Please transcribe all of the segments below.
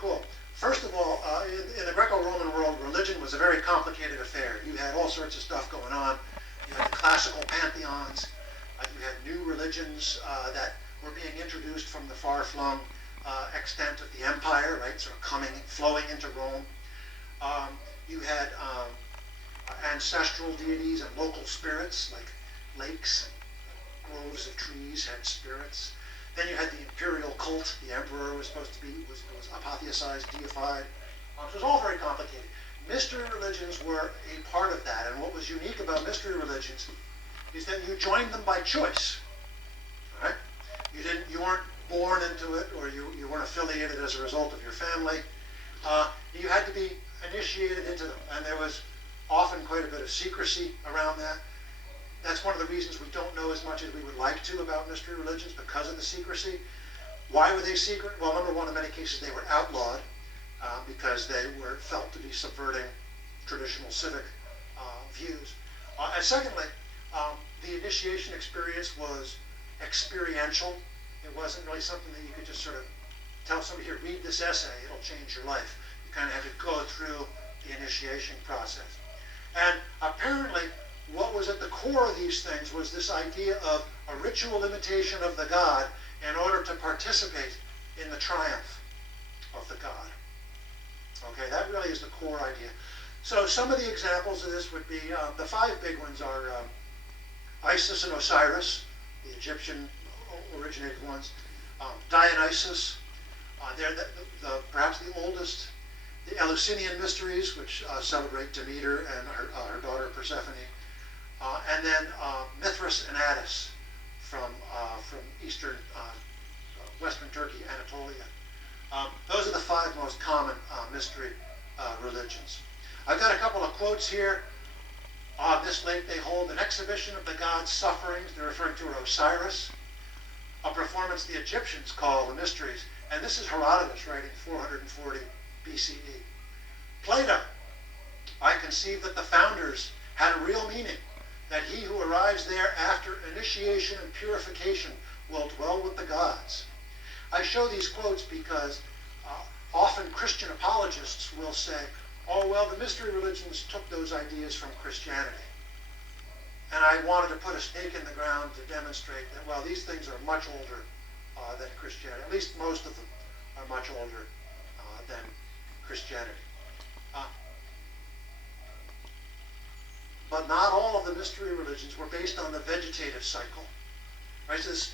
cool. First of all, in the Greco-Roman world, religion was a very complicated affair. You had all sorts of stuff going on. You had the classical pantheons. You had new religions that were being introduced from the far-flung extent of the empire, right? Sort of flowing into Rome. You had ancestral deities and local spirits, like lakes and groves of trees had spirits. Then you had the imperial cult. The emperor was supposed to be was apotheosized, deified. So it was all very complicated. Mystery religions were a part of that, and what was unique about mystery religions is that you joined them by choice. Right? You weren't born into it, or you weren't affiliated as a result of your family. You had to be initiated into them, and there was often quite a bit of secrecy around that. That's one of the reasons we don't know as much as we would like to about mystery religions, because of the secrecy. Why were they secret? Well, number one, in many cases they were outlawed because they were felt to be subverting traditional civic views. And secondly, the initiation experience was experiential. It wasn't really something that you could just sort of tell somebody, here, read this essay, it'll change your life. You kind of had to go through the initiation process. And apparently, what was at the core of these things was this idea of a ritual imitation of the god in order to participate in the triumph of the god. Okay, that really is the core idea. So some of the examples of this would be, the five big ones are Isis and Osiris, the Egyptian originated ones. Dionysus, they're perhaps the oldest. The Eleusinian mysteries, which celebrate Demeter and her daughter Persephone. And then Mithras and Attis from eastern, western Turkey, Anatolia. Those are the five most common mystery religions. I've got a couple of quotes here. On this lake they hold an exhibition of the god's sufferings. They're referring to Osiris. A performance the Egyptians call the mysteries. And this is Herodotus writing 440 BCE. Plato, I conceive that the founders had a real meaning, that he who arrives there after initiation and purification will dwell with the gods. I show these quotes because often Christian apologists will say, oh, well, the mystery religions took those ideas from Christianity. And I wanted to put a stake in the ground to demonstrate that, well, these things are much older than Christianity. At least most of them are much older than Christianity. But not all of the mystery religions were based on the vegetative cycle. Right? So this,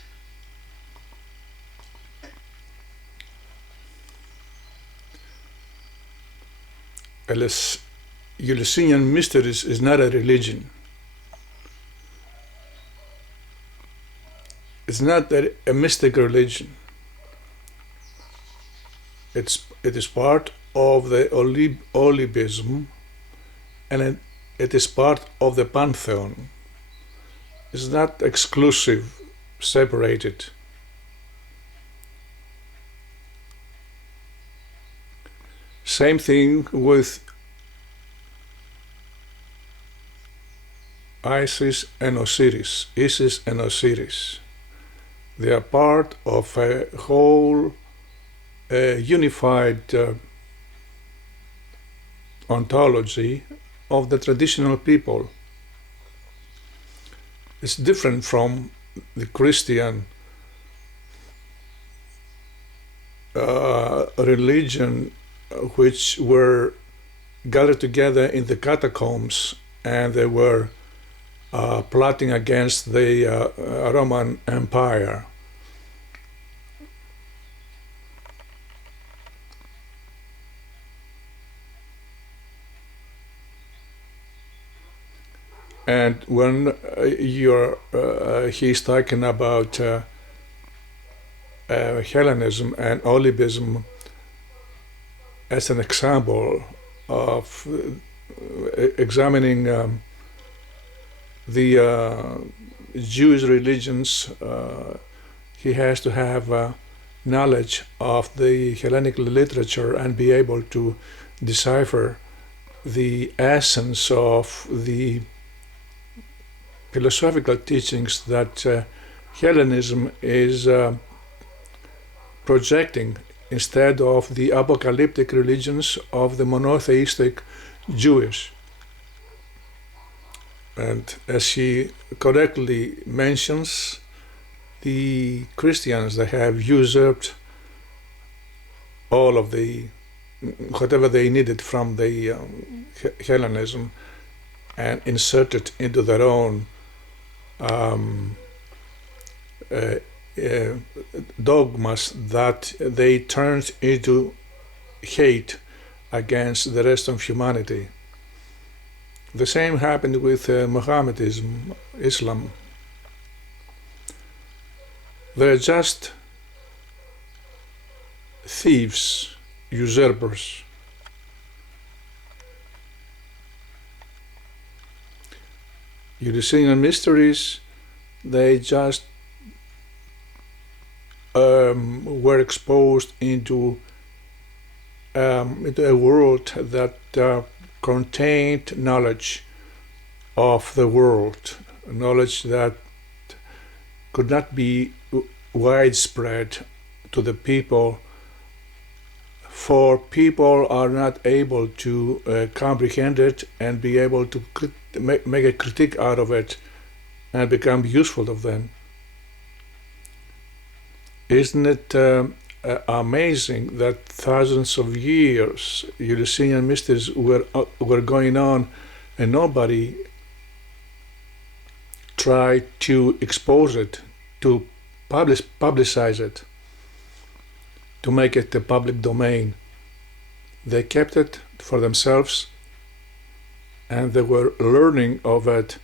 Eleusinian mysteries is not a religion. It's not a mystic religion. It is part of the Olybism, and it is part of the pantheon. It's not exclusive, separated. Same thing with Isis and Osiris. Isis and Osiris. They are part of a whole unified ontology of the traditional people. It's different from the Christian religion, which were gathered together in the catacombs, and they were plotting against the Roman Empire. And when he's talking about Hellenism and Olybism as an example of examining the Jewish religions, he has to have knowledge of the Hellenic literature and be able to decipher the essence of the philosophical teachings that Hellenism is projecting instead of the apocalyptic religions of the monotheistic Jewish. And as she correctly mentions, the Christians that have usurped all of the whatever they needed from the Hellenism and inserted into their own dogmas that they turned into hate against the rest of humanity. The same happened with Mohammedanism, Islam. They're just thieves, usurpers. European mysteries, they just were exposed into a world that contained knowledge of the world, knowledge that could not be widespread to the people, for people are not able to comprehend it and be able to make a critique out of it and become useful of them. Isn't it amazing that thousands of years European mysteries were going on and nobody tried to expose it, to publicize it, to make it a public domain? They kept it for themselves, and they were learning of it,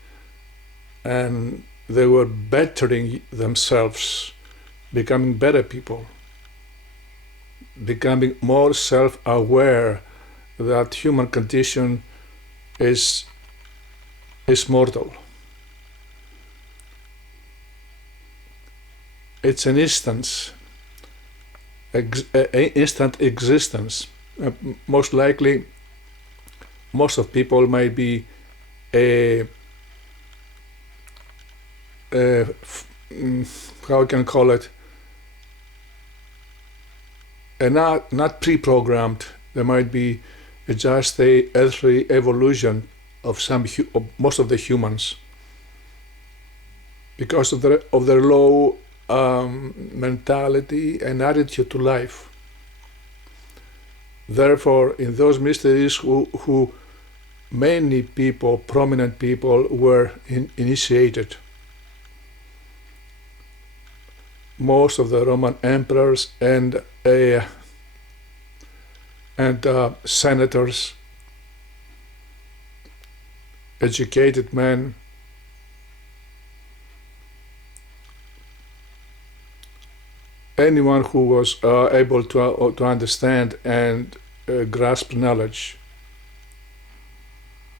and they were bettering themselves, becoming better people, becoming more self-aware that human condition is mortal. It's an instant existence. Most likely, most of people might be how can I call it? Not pre-programmed. There might be just a earthly evolution of most of the humans because of their low mentality and attitude to life. Therefore, in those mysteries, who many people, prominent people, were initiated. Most of the Roman emperors and senators, educated men, anyone who was able to understand and grasp knowledge